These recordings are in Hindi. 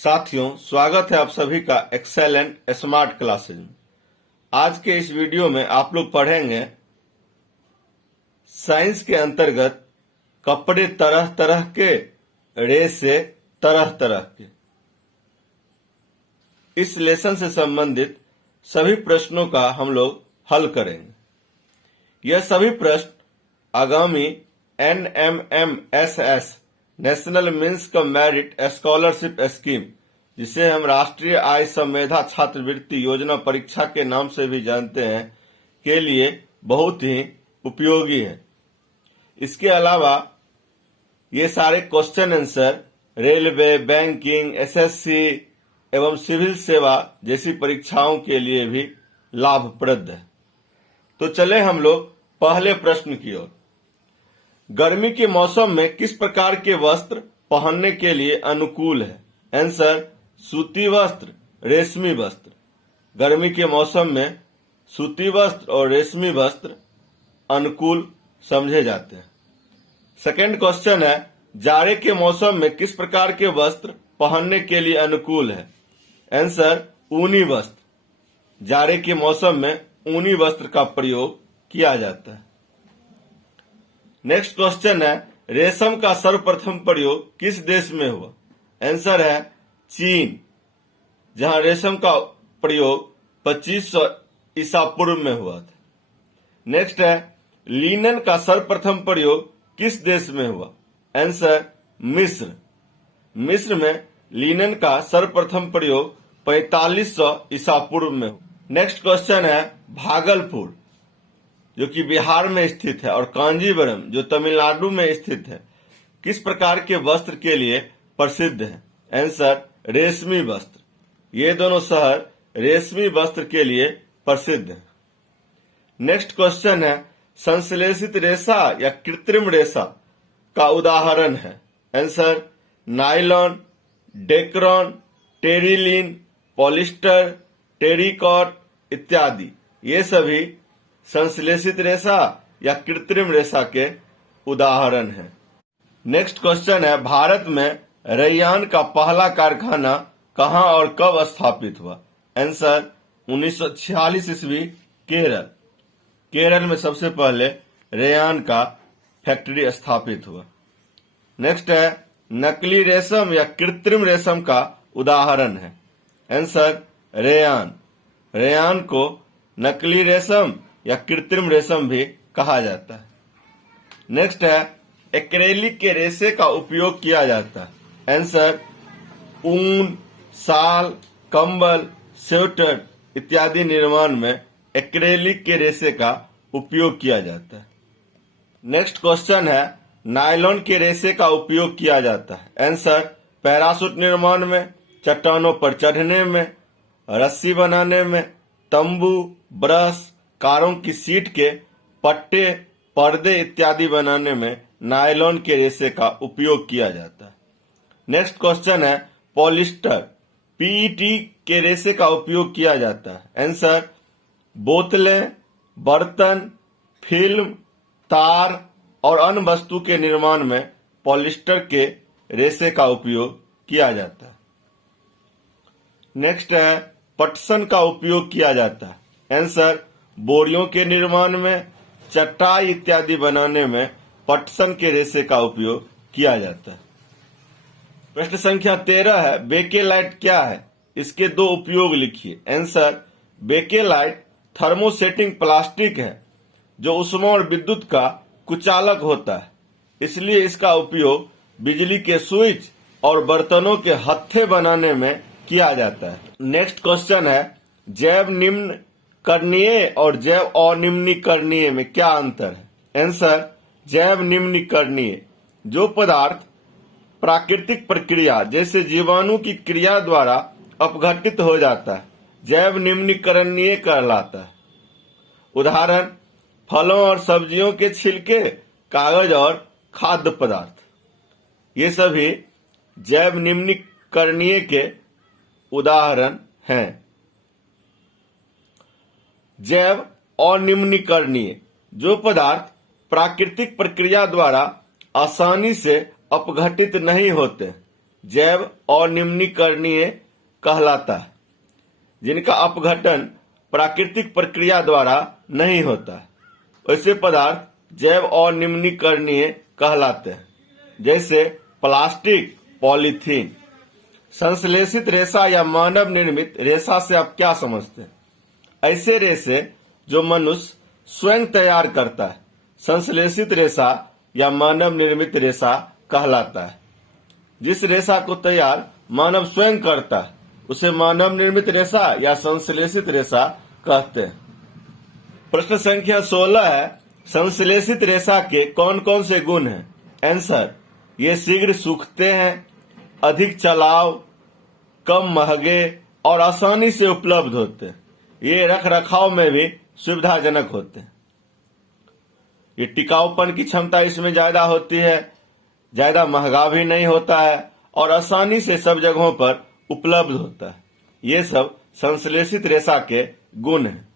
साथियों, स्वागत है आप सभी का एक्सेलेंट स्मार्ट क्लासेज में। आज के इस वीडियो में आप लोग पढ़ेंगे साइंस के अंतर्गत कपड़े तरह तरह के, रेसे तरह तरह के। इस लेसन से संबंधित सभी प्रश्नों का हम लोग हल करेंगे। यह सभी प्रश्न आगामी NMMSS national means cum merit scholarship scheme, जिसे हम राष्ट्रीय आय संवेधा छात्रवृत्ति योजना परीक्षा के नाम से भी जानते हैं, के लिए बहुत ही उपयोगी है। इसके अलावा ये सारे question answer railway, banking, SSC एवं सिविल सेवा जैसी परीक्षाओं के लिए भी लाभप्रद है। तो चले हम लोग पहले प्रश्न की ओर। गर्मी के मौसम में किस प्रकार के वस्त्र पहनने के लिए अनुकूल है? आंसर सूती वस्त्र, रेशमी वस्त्र। गर्मी के मौसम में सूती वस्त्र और रेशमी वस्त्र अनुकूल समझे जाते हैं। सेकंड क्वेश्चन है, जाड़े के मौसम में किस प्रकार के वस्त्र पहनने के लिए अनुकूल है? आंसर ऊनी वस्त्र। जाड़े के मौसम में ऊनी वस्त्र का प्रयोग किया जाता है। नेक्स्ट क्वेश्चन है, रेशम का सर्वप्रथम प्रयोग किस देश में हुआ? आंसर है चीन, जहां रेशम का प्रयोग 2500 ईसा पूर्व में हुआ था। नेक्स्ट है, लिनन का सर्वप्रथम प्रयोग किस देश में हुआ? आंसर मिस्र। मिस्र में लिनन का सर्वप्रथम प्रयोग 4500 ईसा पूर्व में हुआ। नेक्स्ट क्वेश्चन है, भागलपुर जो कि बिहार में स्थित है और कांजीवरम जो तमिलनाडु में स्थित है, किस प्रकार के वस्त्र के लिए प्रसिद्ध है? आंसर रेशमी वस्त्र। ये दोनों शहर रेशमी वस्त्र के लिए प्रसिद्ध है। नेक्स्ट क्वेश्चन है, संश्लेषित रेशा या कृत्रिम रेशा का उदाहरण है? Answer nylon, Dacron, terylene, polyester, terricot इत्यादि। ये सभी संश्लेषित रेशा या कृत्रिम रेशा के उदाहरण हैं। नेक्स्ट क्वेश्चन है, भारत में रैयान का पहला कारखाना कहां और कब स्थापित हुआ? आंसर 1946 ईस्वी, केरल। केरल में सबसे पहले रैयान का फैक्ट्री स्थापित हुआ। नेक्स्ट है, नकली रेशम या कृत्रिम रेशम का उदाहरण है? Answer Ryan. रेयान को नकली रेशम या कृत्रिम रेशम भी कहा जाता है। नेक्स्ट है, एक्रेलिक के रेशे का उपयोग किया जाता है? आंसर ऊन, शाल, कंबल, स्वेटर इत्यादि निर्माण में एक्रेलिक के रेशे का उपयोग किया जाता है। नेक्स्ट क्वेश्चन है, नायलॉन के रेशे का उपयोग किया जाता है? आंसर पैराशूट निर्माण में, चट्टानों पर चढ़ने में, रस्सी बनाने में, तंबू, ब्रश, कारों की सीट के पट्टे, पर्दे इत्यादि बनाने में नायलॉन के रेशे का उपयोग किया जाता है। नेक्स्ट क्वेश्चन है, पॉलिस्टर PET के रेशे का उपयोग किया जाता है? आंसर बोतलें, बर्तन, फिल्म, तार और अन्य वस्तु के निर्माण में पॉलिस्टर के रेशे का उपयोग किया जाता है। नेक्स्ट है, पटसन का उपयोग किया जाता है? आंसर बोरियों के निर्माण में, चटाई इत्यादि बनाने में पटसन के रेशे का उपयोग किया जाता है। प्रश्न संख्या 13 है, बेकेलाइट क्या है? इसके दो उपयोग लिखिए। आंसर बेकेलाइट थर्मोसेटिंग प्लास्टिक है जो ऊष्मा और विद्युत का कुचालक होता है, इसलिए इसका उपयोग बिजली के स्विच और बर्तनों के हत्थे बनाने में किया जाता है। नेक्स्ट क्वेश्चन है, जैव निम्न करणीय और जैव अनिम्नीकरणीय में क्या अंतर है? आंसर जैव निम्नीकरणीय जो पदार्थ प्राकृतिक प्रक्रिया जैसे जीवाणु की क्रिया द्वारा अपघटित हो जाता है, जैव निम्नीकरणीय कहलाता है। उदाहरण फलों और सब्जियों के छिलके, कागज और खाद्य पदार्थ। ये सभी जैव निम्नीकरणीय के उदाहरण हैं। जैव अनिम्नीकरणीय जो पदार्थ प्राकृतिक प्रक्रिया द्वारा आसानी से अपघटित नहीं होते, जैव अनिम्नीकरणीय कहलाता है, जिनका अपघटन प्राकृतिक प्रक्रिया द्वारा नहीं होता है। वैसे पदार्थ जैव अनिम्नीकरणीय कहलाते हैं, जैसे प्लास्टिक, पॉलीथीन। संश्लेषित रेशा या मानव निर्मित रेशा से आप क्या समझते हैं? ऐसे रेशे जो मनुष्य स्वयं तैयार करता है संश्लेषित रेशा या मानव निर्मित रेशा कहलाता है। जिस रेशा को तैयार मानव स्वयं करता है उसे मानव निर्मित रेशा या संश्लेषित रेशा कहते हैं। प्रश्न संख्या 16 है, संश्लेषित रेशा के कौन कौन से गुण हैं? आंसर, ये शीघ्र सूखते हैं, अधिक चलाव, कम महंगे और आसानी से उपलब्ध होते हैं। ये रख रखाव में भी सुविधाजनक होते हैं। ये टिकाऊपन की क्षमता इसमें ज्यादा होती है, ज्यादा महंगा भी नहीं होता है और आसानी से सब जगहों पर उपलब्ध होता है। ये सब संश्लेषित रेशा के गुण हैं।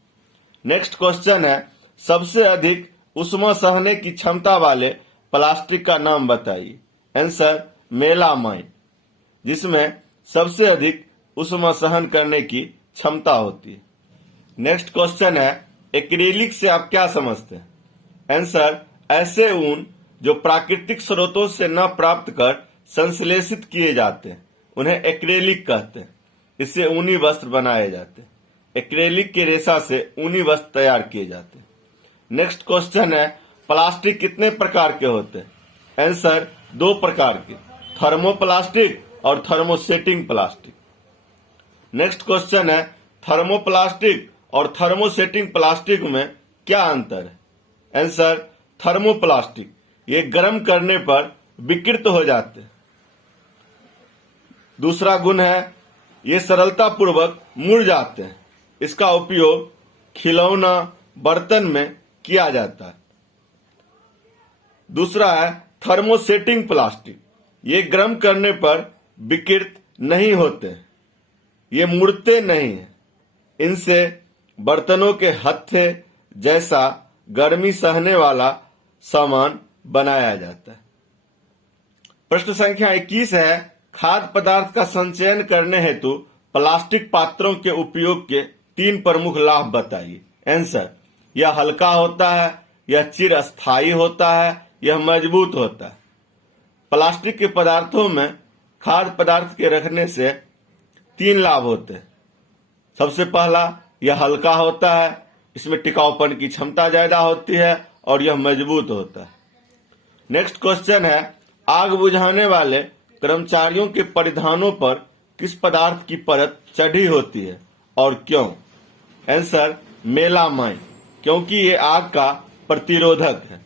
नेक्स्ट क्वेश्चन है, सबसे अधिक ऊष्मा सहने की क्षमता वाले प्लास्टिक का नाम बताइए। आंसर, मेलामाइन, जिसमें सबसे अधिक ऊष्मा सहन करने की क्षमता होती है। नेक्स्ट क्वेश्चन है, एक्रिलिक से आप क्या समझते हैं? आंसर, ऐसे ऊन जो प्राकृतिक स्रोतों से न प्राप्त कर संश्लेषित किए जाते हैं उन्हें एक्रिलिक कहते हैं। इससे ऊनी वस्त्र बनाए जाते हैं। एक्रिलिक के रेशा से ऊनी वस्त्र तैयार किए जाते हैं। नेक्स्ट क्वेश्चन है, प्लास्टिक कितने प्रकार के होते हैं? आंसर, 2 प्रकार के, थर्मोप्लास्टिक और थर्मोसेटिंग प्लास्टिक। नेक्स्ट क्वेश्चन है, थर्मोप्लास्टिक और थर्मोसेटिंग प्लास्टिक में क्या अंतर है? आंसर, थर्मोप्लास्टिक ये गर्म करने पर विकृत हो जाते हैं। दूसरा गुण है, ये सरलता पूर्वक मुड़ जाते हैं। इसका उपयोग खिलौना, बर्तन में किया जाता है। दूसरा है थर्मोसेटिंग प्लास्टिक, ये गर्म करने पर विकृत नहीं होते हैं, ये मुड़ते नहीं हैं। इनसे बर्तनों के हत्थे जैसा गर्मी सहने वाला सामान बनाया जाता है। प्रश्न संख्या 21 है, खाद्य पदार्थ का संचयन करने हेतु प्लास्टिक पात्रों के उपयोग के 3 प्रमुख लाभ बताइए। आंसर, यह हल्का होता है, यह चिरस्थायी होता है, यह मजबूत होता है। प्लास्टिक के पदार्थों में खाद्य पदार्थ के रखने से 3 लाभ होते हैं। सबसे पहला, यह हल्का होता है, इसमें टिकाऊपन की क्षमता ज्यादा होती है और यह मजबूत होता है। नेक्स्ट क्वेश्चन है, आग बुझाने वाले कर्मचारियों के परिधानों पर किस पदार्थ की परत चढ़ी होती है और क्यों? आंसर, मेलामाइन, क्योंकि ये आग का प्रतिरोधक है।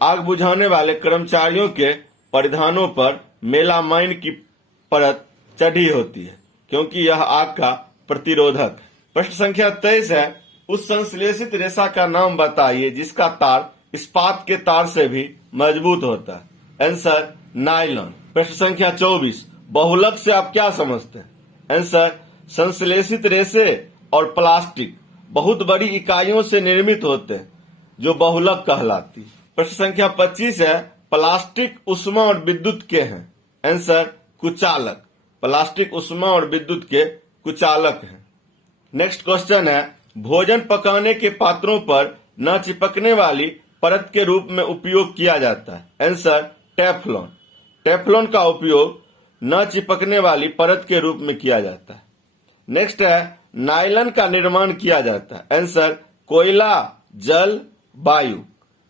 आग बुझाने वाले कर्मचारियों के परिधानों पर मेलामाइन की परत चढ़ी होती है क्योंकि यह आग का प्रतिरोधक है। प्रश्न संख्या 23 है, उस संश्लेषित रेशा का नाम बताइए जिसका तार इस्पात के तार से भी मजबूत होता है। Answer, nylon. प्रश्न संख्या 24, बहुलक से आप क्या समझते हैं? आंसर, संश्लेषित रेशे और प्लास्टिक बहुत बड़ी इकाइयों से निर्मित होते हैं जो बहुलक कहलाती है। प्रश्न संख्या 25 है, प्लास्टिक ऊष्मा और विद्युत के हैं। आंसर, कुचालक। प्लास्टिक ऊष्मा और विद्युत के कुचालक हैं। नेक्स्ट क्वेश्चन है, भोजन पकाने के पात्रों पर न चिपकने वाली परत के रूप में उपयोग किया जाता है। Answer, Teflon. टेफ्लॉन का उपयोग न चिपकने वाली परत के रूप में किया जाता है। नेक्स्ट है, नायलॉन का निर्माण किया जाता है। आंसर, कोयला, जल, वायु,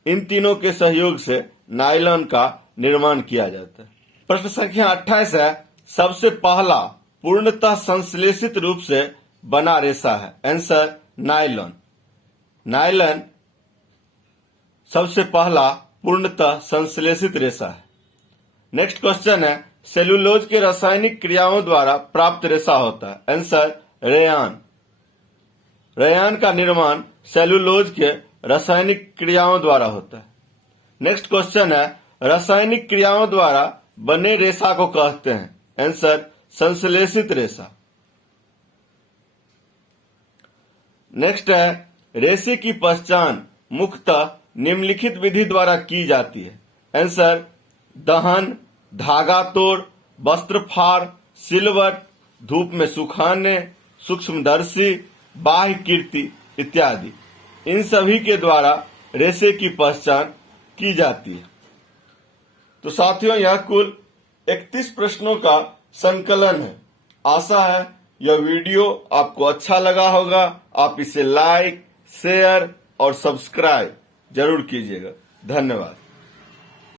इन तीनों के सहयोग से नायलॉन का निर्माण किया जाता है। प्रश्न संख्या 28 है, सबसे पहला पूर्णतः संश्लेषित रूप से बना रेशा है। Answer, nylon. नायलॉन सबसे पहला पूर्णतः संश्लेषित रेशा है। नेक्स्ट क्वेश्चन है, सेलुलोज के रासायनिक क्रियाओं द्वारा प्राप्त रेशा होता है। Answer, Ryan. रेयान का निर्माण सेलुलोज के रासायनिक क्रियाओं द्वारा होता है। नेक्स्ट क्वेश्चन है, रासायनिक क्रियाओं द्वारा बने रेशा को कहते हैं। आंसर, संश्लेषित रेशा। नेक्स्ट है, रेशे की पहचान मुख्यतः निम्नलिखित विधि द्वारा की जाती है। आंसर, दहन, धागा तोड़, वस्त्र फाड़, सिलवट, धूप में सुखाने, सूक्ष्मदर्शी, बाह्य कीर्ति इत्यादि, इन सभी के द्वारा रेशे की पहचान की जाती है। तो साथियों, यह कुल 31 प्रश्नों का संकलन है। आशा है यह वीडियो आपको अच्छा लगा होगा। आप इसे लाइक, शेयर और सब्सक्राइब जरूर कीजिएगा। धन्यवाद।